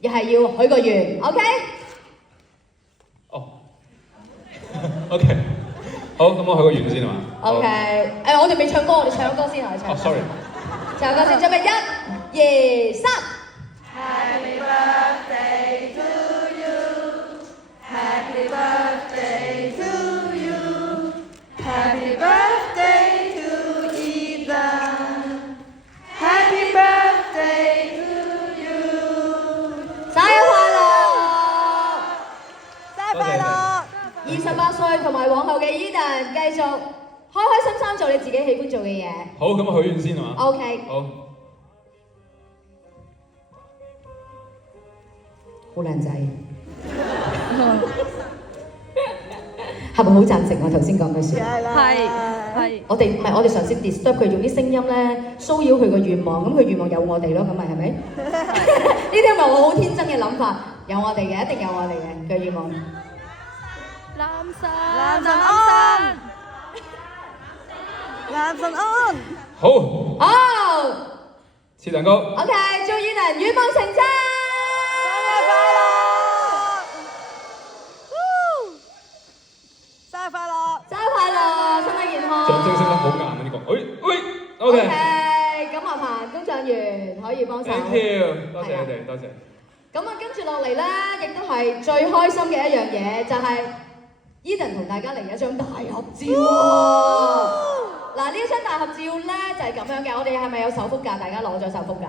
又係要許個願 ，OK？ 哦，OK， 好，咁我許個願先係嘛 ？OK， 我哋未唱歌，我哋唱歌先啊，唱。sorry。唱歌先，準備1、2、3。Happy birthday to you. Happy birthday to you. Happy birthday to Ethan. Happy birthday to you. 生日快樂！生日快樂！28歲同埋往後嘅 Eden 繼續開開心心做你自己喜歡做嘅嘢。好，咁我許願先係嘛 OK。好。好靚仔，係咪好贊成我頭先講嘅説話？係。我哋唔係我哋嘗試 disturb 佢，用啲聲音咧騷擾佢個願望，咁佢願望有我哋咯，咁咪係咪？呢啲係咪我好天真嘅諗法？有我哋嘅，一定有我哋嘅願望。男神安，男神安。好。哦切蛋糕。 ，OK， 祝 Eden 願望成真。生日快樂！生日快樂，身體健康。象徵性得好硬啊呢個。喂 ，OK。咁麻煩工作員可以幫手。 Thank you， 多謝你哋，多謝。咁啊，跟住落嚟咧，亦都係最開心嘅一樣嘢，就係 Eden 同大家嚟一張大合照喎。嗱，呢一張大合照咧就係咁樣嘅，我哋係咪有手幅㗎？大家攞咗手幅㗎？